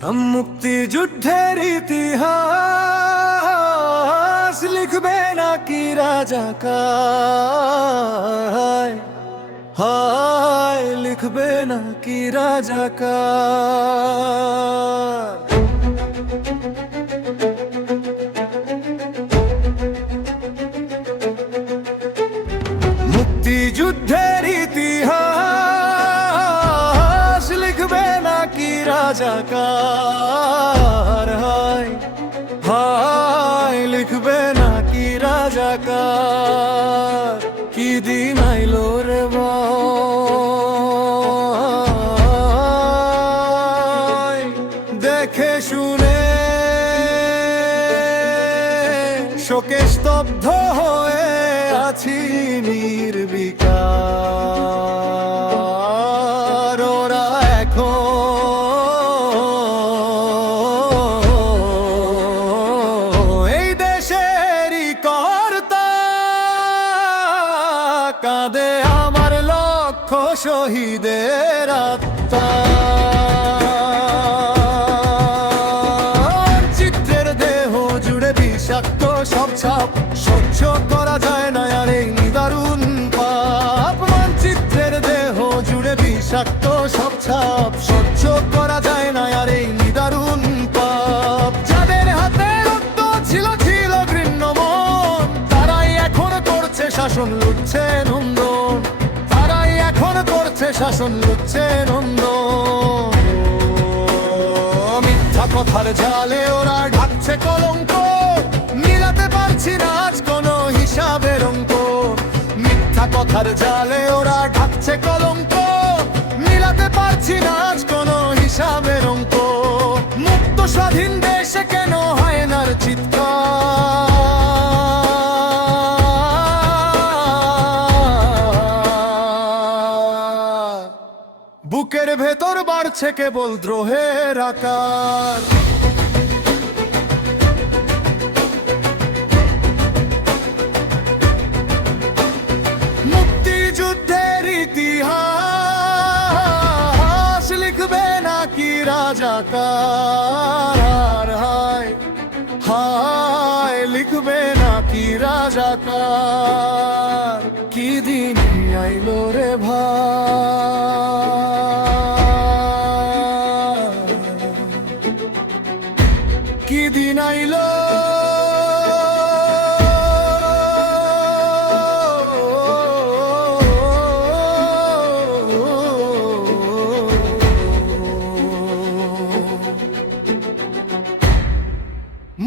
মুক্তিযুদ্ধের ইতিহাস লিখবে নাকি রাজাকার? হায় লিখবে নাকি রাজাকার? মুক্তিযুদ্ধের ইতিহাস লিখবে নাকি রাজাকার? হায় হায় লিখবে নাকি রাজাকার? কি দিন আইলো রে ভাই, দেখে শুনে শোকে স্তব্ধ হয়ে আছি নির্বিকার। ওরা এখন এই দেশেরই কর্তা, কাঁদে আমার লক্ষ শহীদের আত্মা। চিত্রের দেহ জুড়ে বিষাক্ত সব ছাপ, সহ্য করা যায় না আর এই নিদারুণ পাপ। মানচিত্রের দেহ জুড়ে বিষাক্ত সব ছাপ, সহ্য করা যায় না আর এই নিদারুণ পাপ। যাদের হাতে রক্ত ছিল ছিল ঘৃণ্য মন, তারাই এখন করছে শাসন, লুটছে নন্দন। তারাই এখন করছে শাসন, লুটছে নন্দন। মিথ্যা কথার জালে ওরা ঢাকছে কলঙ্ক, মিলাতে পারছি না আজ কোনো হিসাবের অঙ্ক। মিথ্যা কথার জালে ওরা ঢাকছে কলঙ্ক, মিলাতে পারছি না আজ কোনো হিসাবের অঙ্ক। মুক্ত স্বাধীন দেশে কেন হয় না চিৎকার? বুকের ভেতর বাড়ছে কেবল দ্রোহের আকার। মুক্তিযুদ্ধের ইতিহাস লিখবে নাকি রাজাকার? হায় হায় লিখবে নাকি রাজাকার? কি দিন আইলো রে ভাই, কি দিন আইলো?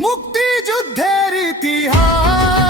মুক্তিযুদ্ধের ইতিহাস